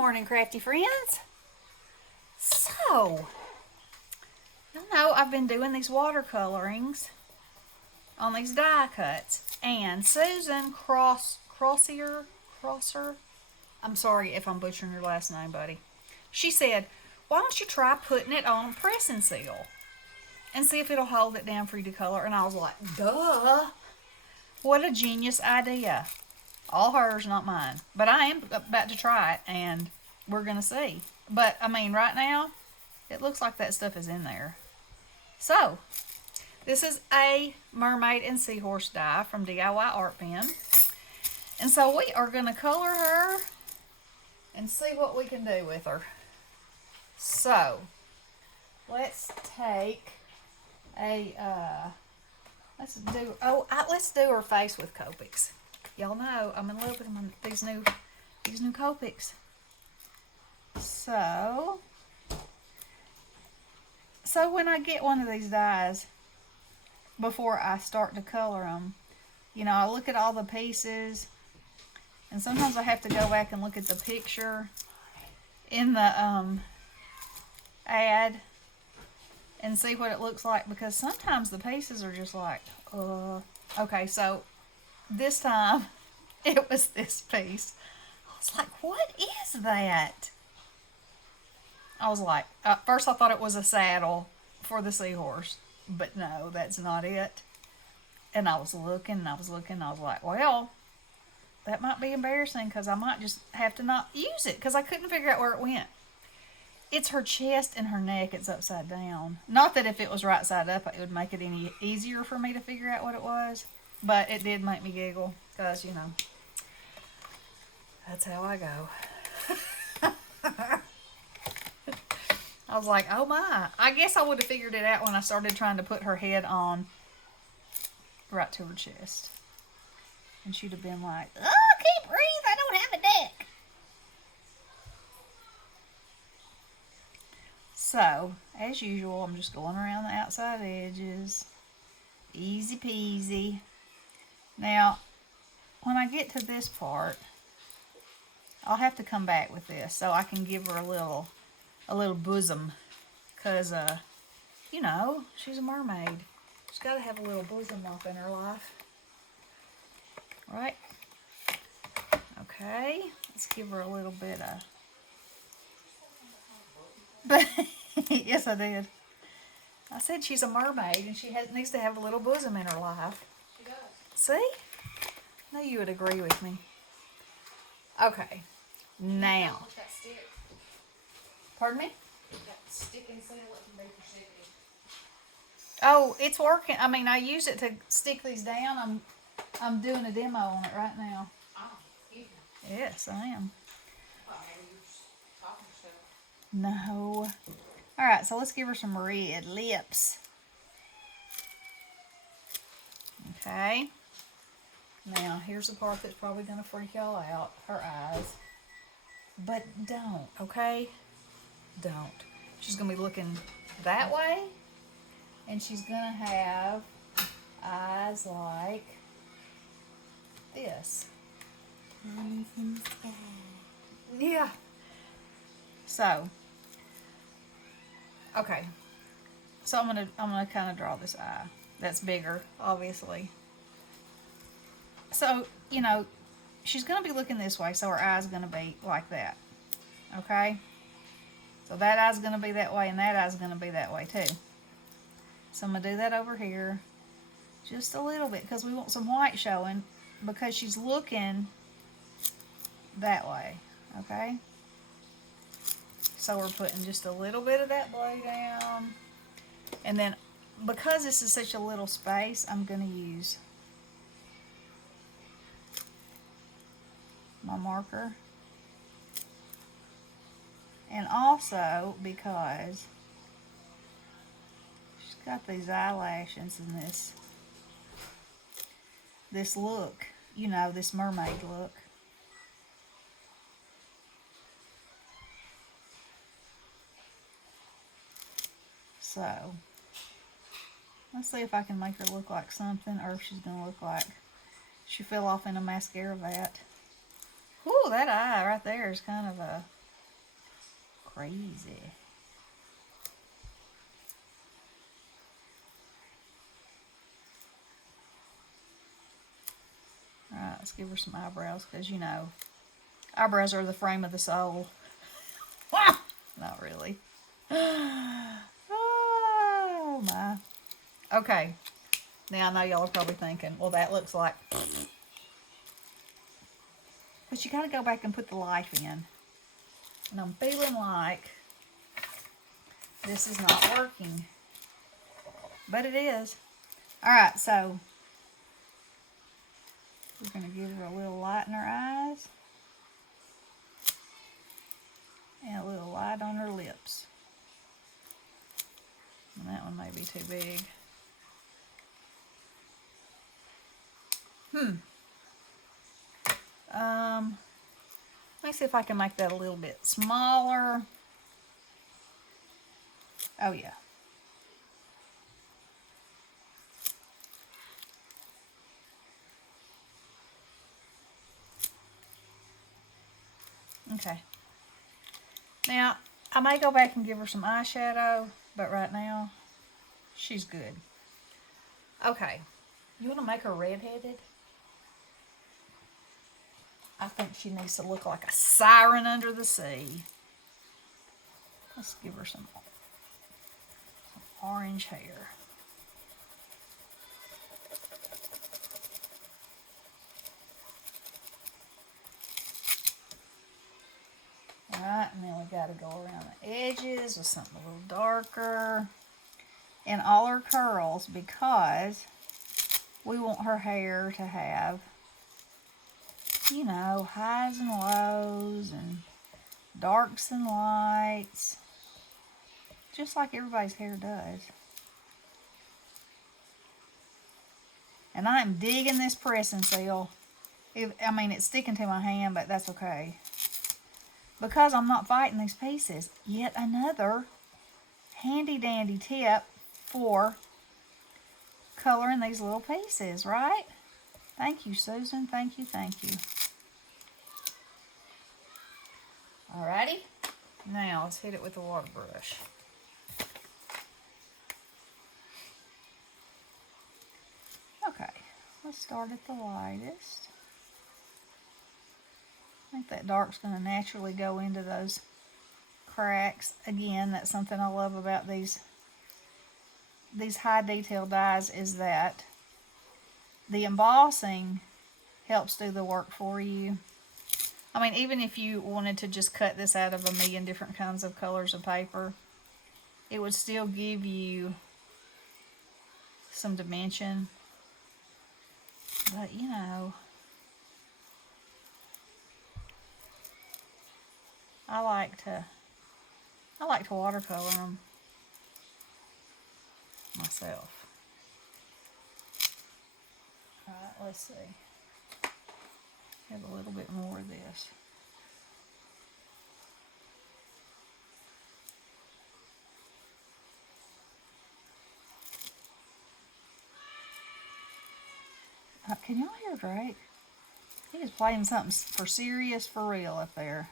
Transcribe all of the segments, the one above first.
morning, crafty friends. So, y'all know I've been doing these watercolorings on these die cuts, and Susan Crosser, I'm sorry if I'm butchering your last name, buddy. She said, why don't you try putting it on a pressing seal and see if it'll hold it down for you to color? And I was like, duh. What a genius idea. All hers, not mine. But I am about to try it, and we're going to see. But, I mean, right now, it looks like that stuff is in there. So, this is a mermaid and seahorse die from DIYArtbin. And so we are going to color her and see what we can do with her. So, let's take a, let's do her face with Copics. Y'all know I'm in love with them, these new Copics. So when I get one of these dies, before I start to color them, you know, I look at all the pieces, and sometimes I have to go back and look at the picture in the ad and see what it looks like, because sometimes the pieces are just like, okay, so this time it was this piece. I was like, what is that? I was like, at first I thought it was a saddle for the seahorse, but no, that's not it. And I was looking, and I was like, well, that might be embarrassing, because I might just have to not use it, because I couldn't figure out where it went. It's her chest and her neck. It's upside down. Not that if it was right side up, it would make it any easier for me to figure out what it was. But it did make me giggle, because, you know, that's how I go. I was like, oh my. I guess I would have figured it out when I started trying to put her head on right to her chest. And she'd have been like, oh, I can't breathe. I don't have a neck. So, as usual, I'm just going around the outside edges. Easy peasy. Now, when I get to this part, I'll have to come back with this so I can give her a little bosom, because you know, she's a mermaid. She's got to have a little bosom up in her life, right? Okay, let's give her a little bit of. But yes, I did. I said she's a mermaid, and she needs to have a little bosom in her life. She does. See? I know you would agree with me. Okay. Now. With that stick. Pardon me? That stick inside of what can make her sticky. Oh, it's working. I mean, I use it to stick these down. I'm doing a demo on it right now. Oh, you. Yes, I am. Well, maybe you're just talking stuff. No. All right, so let's give her some red lips. Okay. Now, here's the part that's probably going to freak y'all out. Her eyes. But don't, okay? Don't. She's going to be looking that way. And she's going to have eyes like this. Yeah. So, okay. So I'm gonna kind of draw this eye. That's bigger, obviously. So, you know, she's gonna be looking this way, so her eye's gonna be like that. Okay? So that eye's gonna be that way, and that eye's gonna be that way too. So I'm gonna do that over here just a little bit, because we want some white showing, because she's looking that way. Okay? So we're putting just a little bit of that blue down. And then, because this is such a little space, I'm going to use my marker. And also because she's got these eyelashes and this look, you know, this mermaid look. So, let's see if I can make her look like something, or if she's going to look like she fell off in a mascara vat. Ooh, that eye right there is kind of a crazy. Alright, let's give her some eyebrows, because you know, eyebrows are the frame of the soul. Not really. Oh my. Okay. Now I know y'all are probably thinking, well, that looks like... But you got to go back and put the life in. And I'm feeling like this is not working. But it is. Alright, so we're going to give her a little light in her eyes. And a little light on her lips. And that one may be too big. Let me see if I can make that a little bit smaller. Oh yeah. Okay. Now, I may go back and give her some eyeshadow, but right now, she's good. Okay. You want to make her redheaded? I think she needs to look like a siren under the sea. Let's give her some orange hair. Alright, and then we got to go around the edges with something a little darker. And all her curls, because we want her hair to have, you know, highs and lows and darks and lights. Just like everybody's hair does. And I am digging this pressing seal. I mean, it's sticking to my hand, but that's okay. Because I'm not fighting these pieces. Yet another handy dandy tip for coloring these little pieces, right? Thank you, Susan. Thank you, thank you. Alrighty. Now, let's hit it with the water brush. Okay, let's start at the lightest. I think that dark's going to naturally go into those cracks. Again, that's something I love about these high detail dyes, is that the embossing helps do the work for you. I mean, even if you wanted to just cut this out of a million different kinds of colors of paper, it would still give you some dimension. But, you know, I like to watercolor them myself. Alright, let's see. Have a little bit more of this. Can y'all hear Drake? He is playing something for serious, for real up there.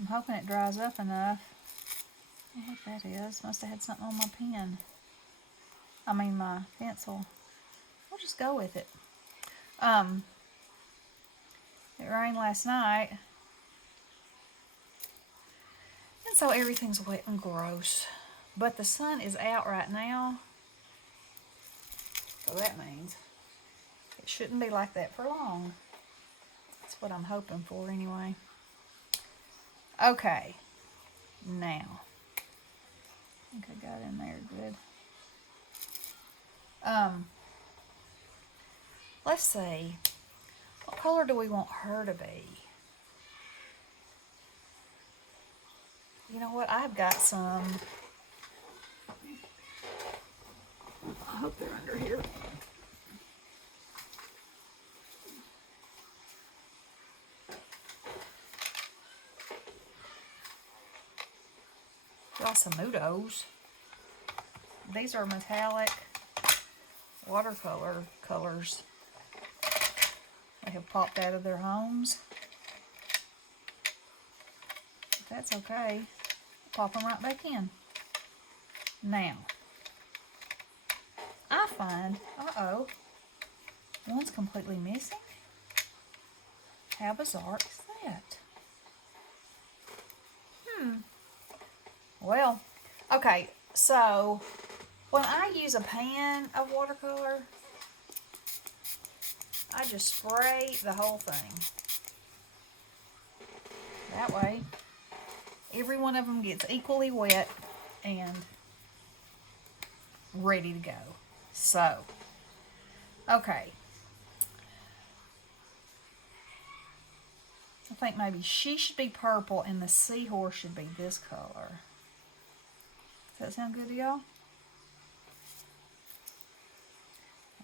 I'm hoping it dries up enough. I don't know what that is. Must have had something on my pen. I mean my pencil. We'll just go with it. It rained last night. And so everything's wet and gross. But the sun is out right now. So that means it shouldn't be like that for long. That's what I'm hoping for anyway. Okay. Now. I think I got in there good. Let's see. What color do we want her to be? You know what? I've got some. I hope they're under here. Got some Mudos. These are metallic watercolor colors. have popped out of their homes. But that's okay. Pop them right back in. Now, I find, uh-oh, one's completely missing. How bizarre is that? Well, okay, so when I use a pan of watercolor, I just spray the whole thing. That way, every one of them gets equally wet and ready to go. So, okay. I think maybe she should be purple and the seahorse should be this color. Does that sound good to y'all?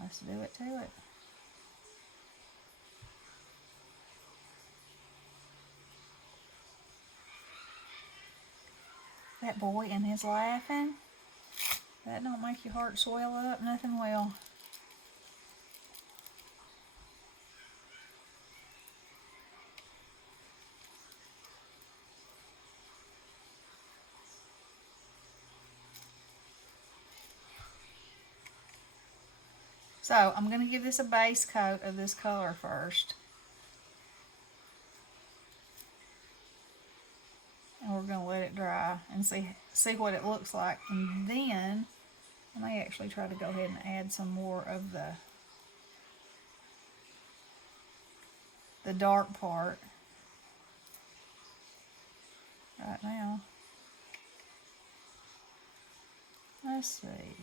Let's do it to it. That boy and his laughing, that don't make your heart swell up, nothing will. So I'm going to give this a base coat of this color first. And we're going to let it dry and see what it looks like. And then I may actually try to go ahead and add some more of the dark part right now. Let's see.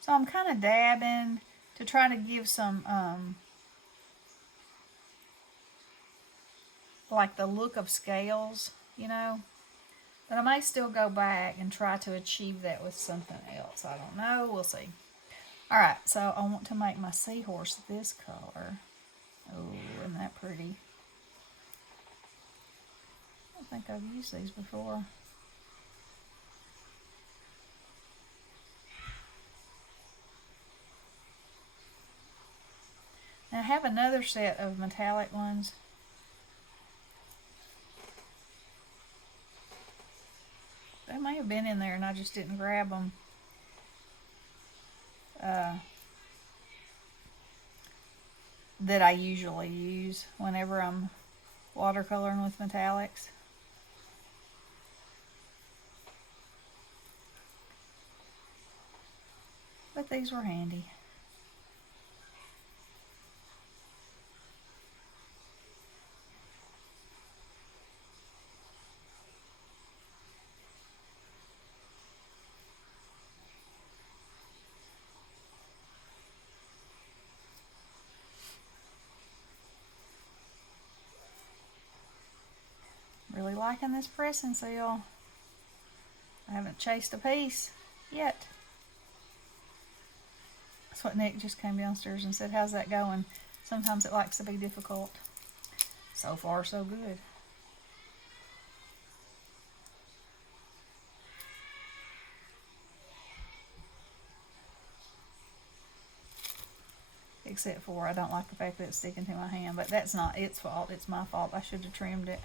So I'm kind of dabbing to try to give some, like the look of scales, you know. But I may still go back and try to achieve that with something else. I don't know. We'll see. Alright, so I want to make my seahorse this color. Oh, isn't that pretty? I don't think I've used these before. Now I have another set of metallic ones. They may have been in there and I just didn't grab them. That I usually use whenever I'm watercoloring with metallics. But these were handy. Really liking this pressing seal. I haven't chased a piece yet. That's what Nick just came downstairs and said, how's that going? Sometimes it likes to be difficult. So far, so good. Except for I don't like the fact that it's sticking to my hand, but that's not its fault, it's my fault. I should have trimmed it.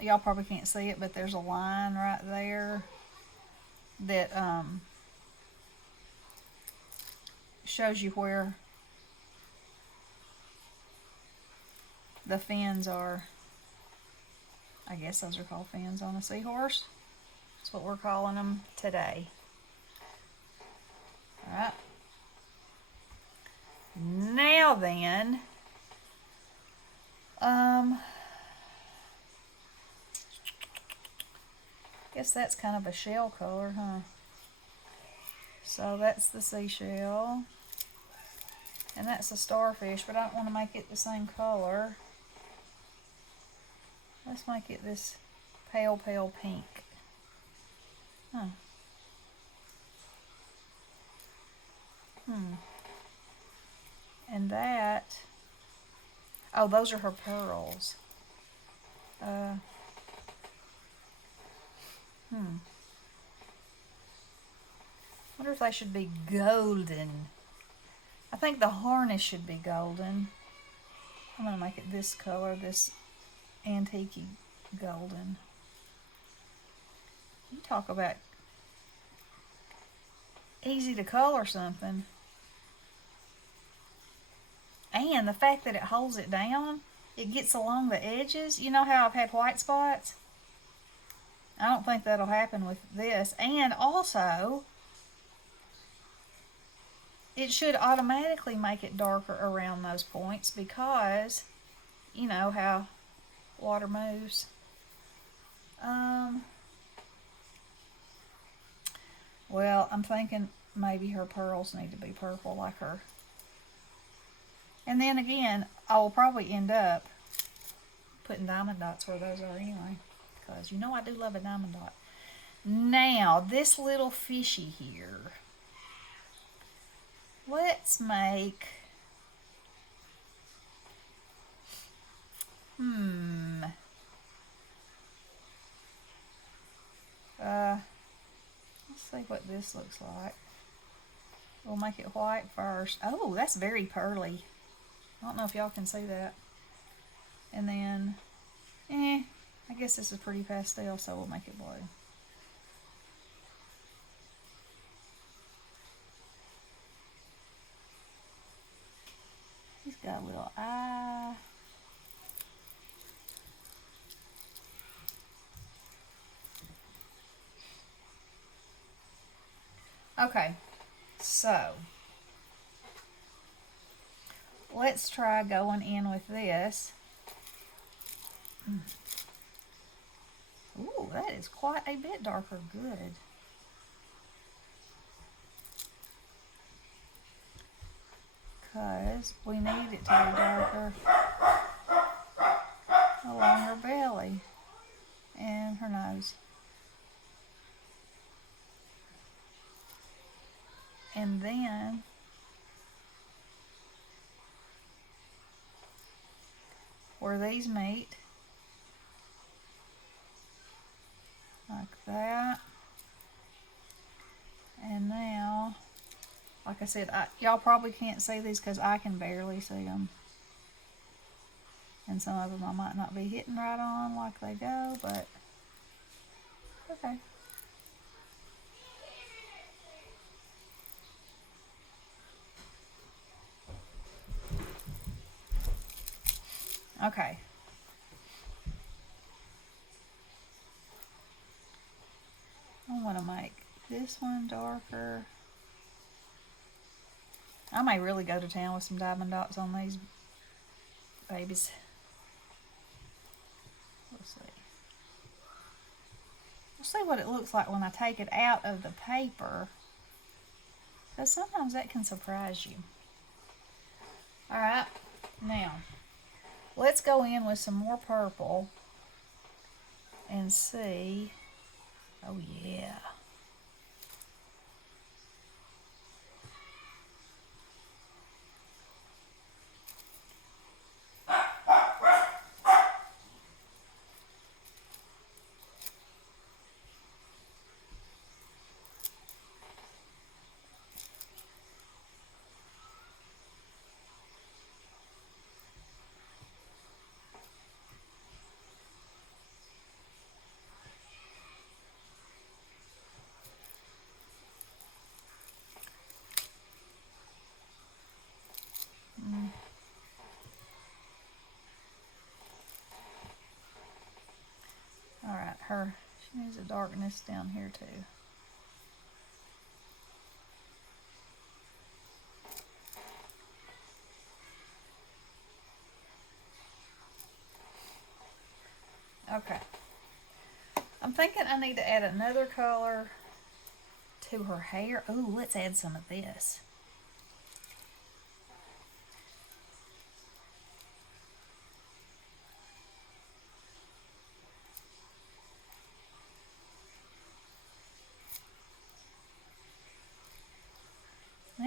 Y'all probably can't see it, but there's a line right there that shows you where the fins are. I guess those are called fins on a seahorse. That's what we're calling them today. Alright. Now then, guess that's kind of a shell color, huh? So that's the seashell. And that's a starfish, but I don't want to make it the same color. Let's make it this pale, pale pink. Huh. And that, oh, those are her pearls. Wonder if they should be golden. I think the harness should be golden. I'm gonna make it this color, this antique golden. You talk about easy to color something. And the fact that it holds it down, it gets along the edges. You know how I've had white spots? I don't think that'll happen with this. And also, it should automatically make it darker around those points because you know how water moves. Well, I'm thinking maybe her pearls need to be purple like her. And then again, I will probably end up putting diamond dots where those are anyway, because you know I do love a diamond dot. Now, this little fishy here. Let's make, let's see what this looks like. We'll make it white first. Oh, that's very pearly. I don't know if y'all can see that. And then, I guess this is pretty pastel, so we'll make it blue. He's got a little eye. Okay, so let's try going in with this. Ooh, that is quite a bit darker. Good. Because we need it to be darker along her belly and her nose. And then where these meet, like that. And now, like I said, y'all probably can't see these because I can barely see them. And some of them I might not be hitting right on like they go, but okay. Okay. I want to make this one darker. I may really go to town with some diamond dots on these babies. Let's see. We'll see what it looks like when I take it out of the paper, because sometimes that can surprise you. Alright, now let's go in with some more purple and see. Oh yeah. Alright, she needs a darkness down here too. Okay. I'm thinking I need to add another color to her hair. Ooh, let's add some of this.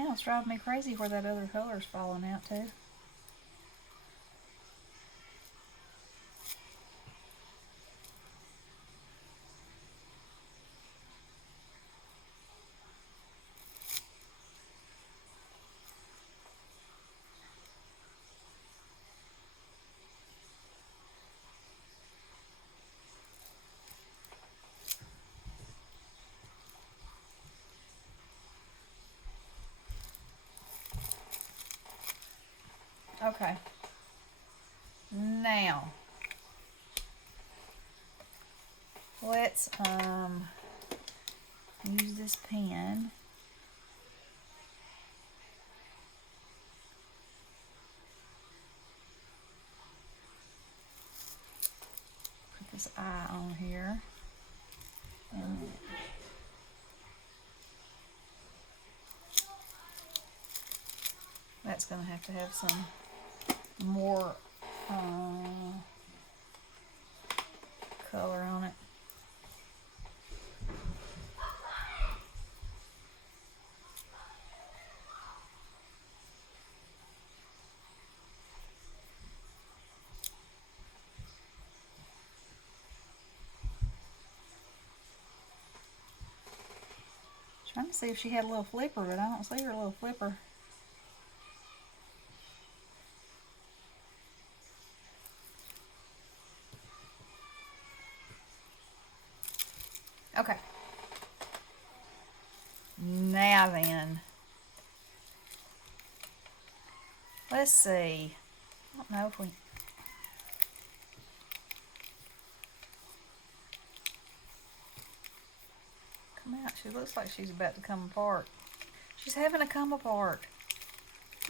Now it's driving me crazy where that other color's falling out too. Okay. Now, let's use this pen. Put this eye on here. And that's going to have some more color on it. Trying to see if she had a little flipper, but I don't see her little flipper. Okay. Now then, let's see. I don't know if we... Come out. She looks like she's about to come apart. She's having a come apart.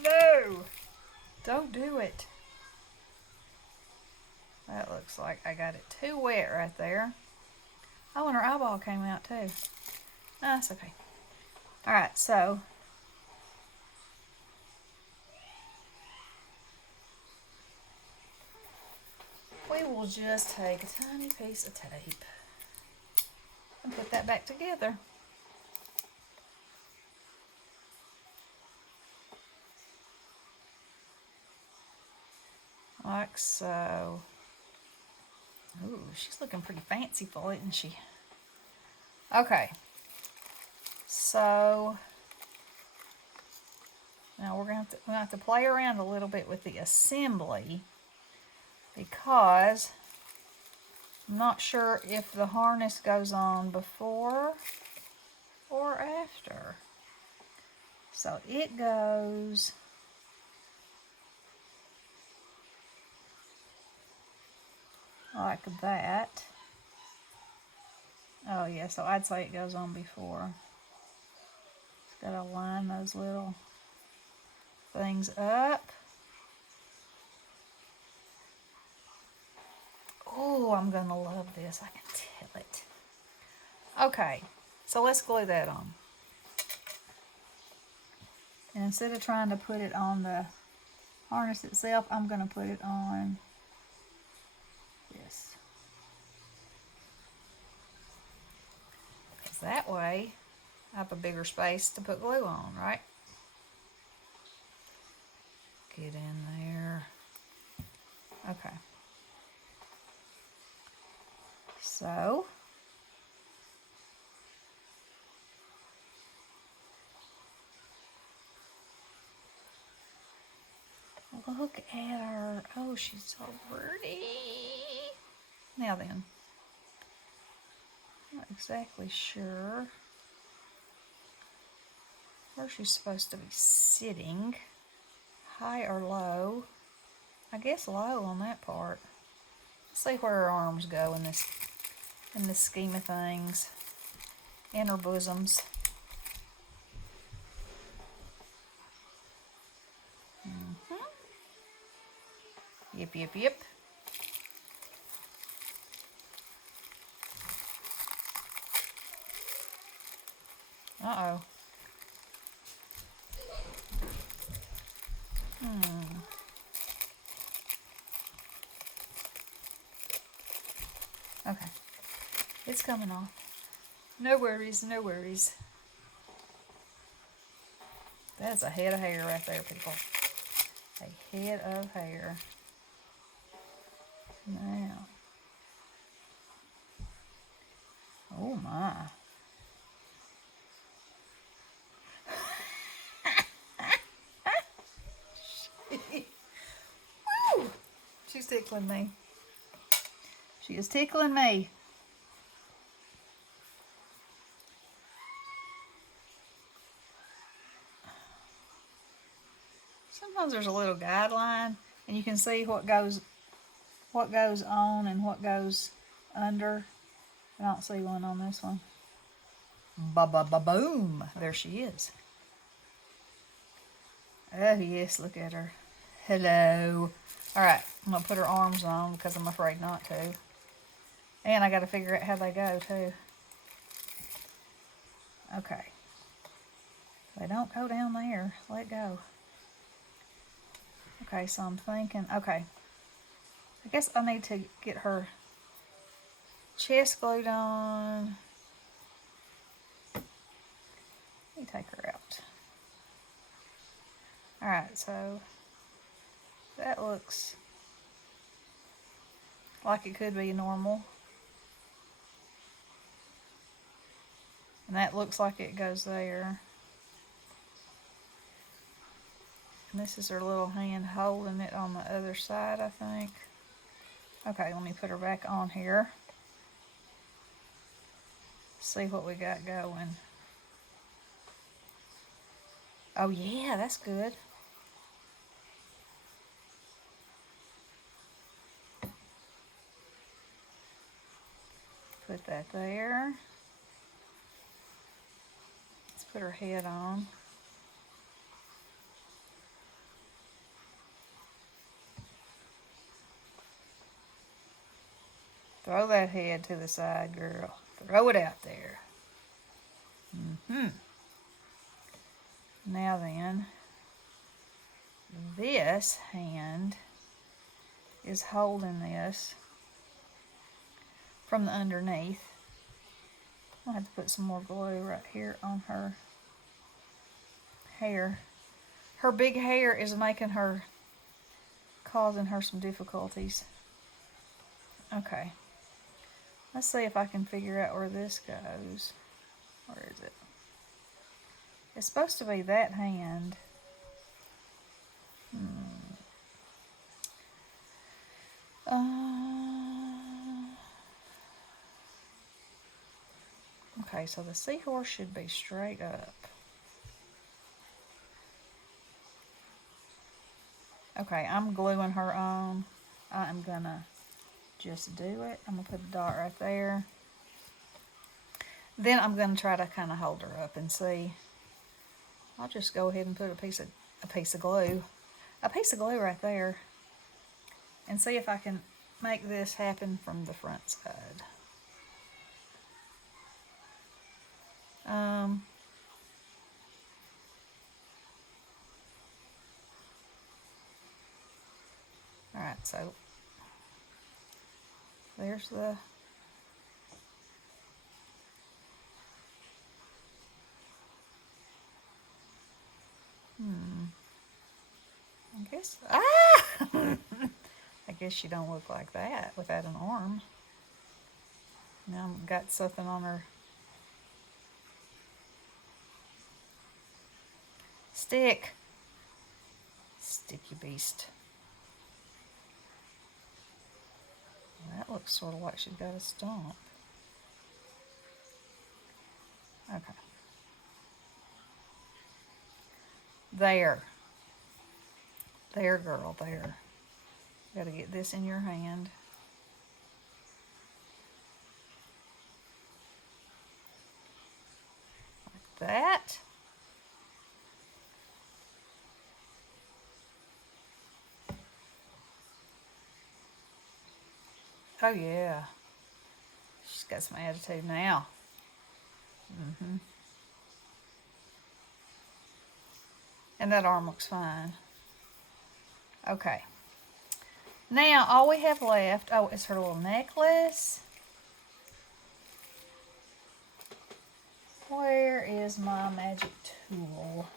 No! Don't do it. That looks like I got it too wet right there. Oh, and her eyeball came out too. No, that's okay. Alright, so we will just take a tiny piece of tape and put that back together. Like so. Ooh, she's looking pretty fanciful, isn't she? Okay. So now we're gonna have to play around a little bit with the assembly because I'm not sure if the harness goes on before or after. So it goes like that. Oh yeah, so I'd say it goes on before. Just gotta line those little things up. Oh, I'm gonna love this, I can tell it. Okay, so let's glue that on. And instead of trying to put it on the harness itself, I'm gonna put it on this. Because that way, I have a bigger space to put glue on, right? Get in there. Okay. So, look at her. Oh, she's so pretty. Now then, I'm not exactly sure where she's supposed to be sitting. High or low? I guess low on that part. Let's see where her arms go in this scheme of things. In her bosoms. Yep, yep, yep. Uh-oh. Okay. It's coming off. No worries, no worries. That's a head of hair right there, people. A head of hair. Now. Oh my. Woo! She's tickling me. She is tickling me. Sometimes there's a little guideline and you can see what goes on and what goes under. I don't see one on this one. Ba-ba-ba-boom. There she is. Oh yes, look at her. Hello. Alright, I'm going to put her arms on because I'm afraid not to. And I got to figure out how they go too. Okay. They don't go down there. Let go. Okay, so I'm thinking, okay. I guess I need to get her chest glued on. Let me take her out. Alright, so that looks like it could be normal. And that looks like it goes there. And this is her little hand holding it on the other side, I think. Okay, let me put her back on here. See what we got going. Oh yeah, that's good. Put that there. Let's put her head on. Throw that head to the side, girl. Throw it out there. Now then, this hand is holding this from the underneath. I'll have to put some more glue right here on her hair. Her big hair is causing her some difficulties. Okay. Let's see if I can figure out where this goes. Where is it? It's supposed to be that hand. Okay, so the seahorse should be straight up. Okay, I'm gluing her on. I'm gonna just do it. I'm gonna put a dot right there. Then I'm gonna try to kind of hold her up and see. I'll just go ahead and put a piece of glue right there, and see if I can make this happen from the front side. Alright, so there's the I guess I guess she don't look like that without an arm. Now I've got something on her. Stick, you beast. That looks sort of like she's got a stump. Okay. There. There, girl, there. Got to get this in your hand. Like that. Oh yeah. She's got some attitude now. And that arm looks fine. Okay. Now all we have left, oh, is her little necklace. Where is my magic tool?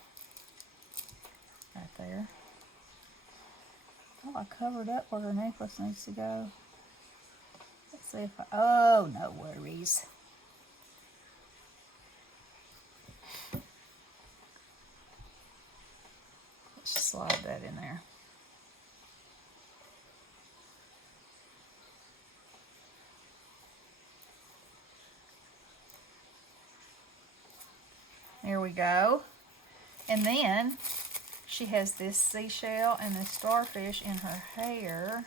right there. Oh, I covered up where her necklace needs to go. Let's see if oh, no worries. Let's slide that in there. There we go. And then she has this seashell and this starfish in her hair.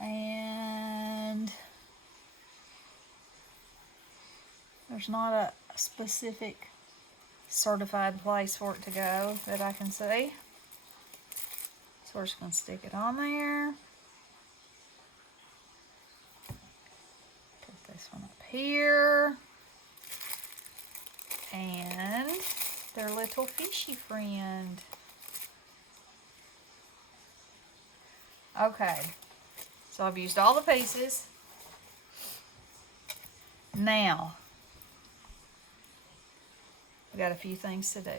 And there's not a specific certified place for it to go that I can see. So we're just going to stick it on there. Put this one up here. And their little fishy friend. Okay, so I've used all the pieces. Now, we got a few things to do.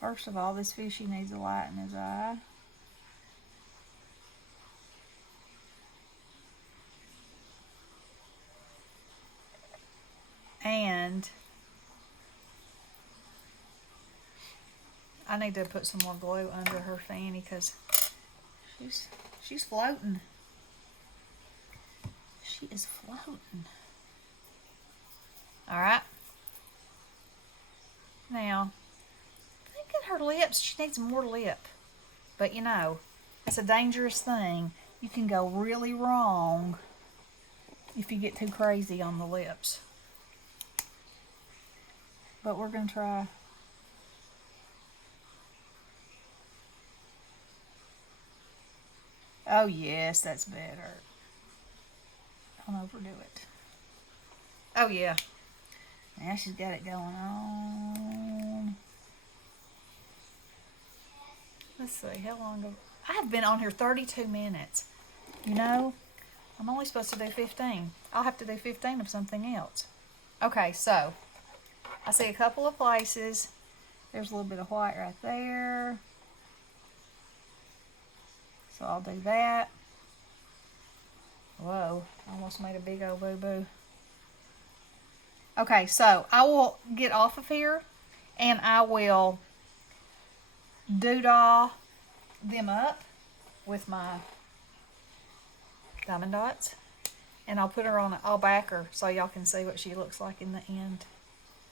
First of all, this fishy needs a light in his eye. And I need to put some more glue under her fanny because she's floating. She is floating. All right. Now, thinking her lips, she needs more lip. But you know, it's a dangerous thing. You can go really wrong if you get too crazy on the lips. But we're going to try. Oh yes, that's better. Don't overdo it. Oh yeah. Now she's got it going on. Let's see, how long ago? I have been on here 32 minutes. You know, I'm only supposed to do 15. I'll have to do 15 of something else. Okay, so I see a couple of places. There's a little bit of white right there. So I'll do that. Whoa, I almost made a big old boo-boo. Okay, so I will get off of here and I will doodah them up with my diamond dots. And I'll put her on, I'll back her so y'all can see what she looks like in the end.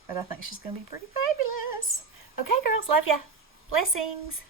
But I think she's going to be pretty fabulous. Okay, girls, love ya. Blessings.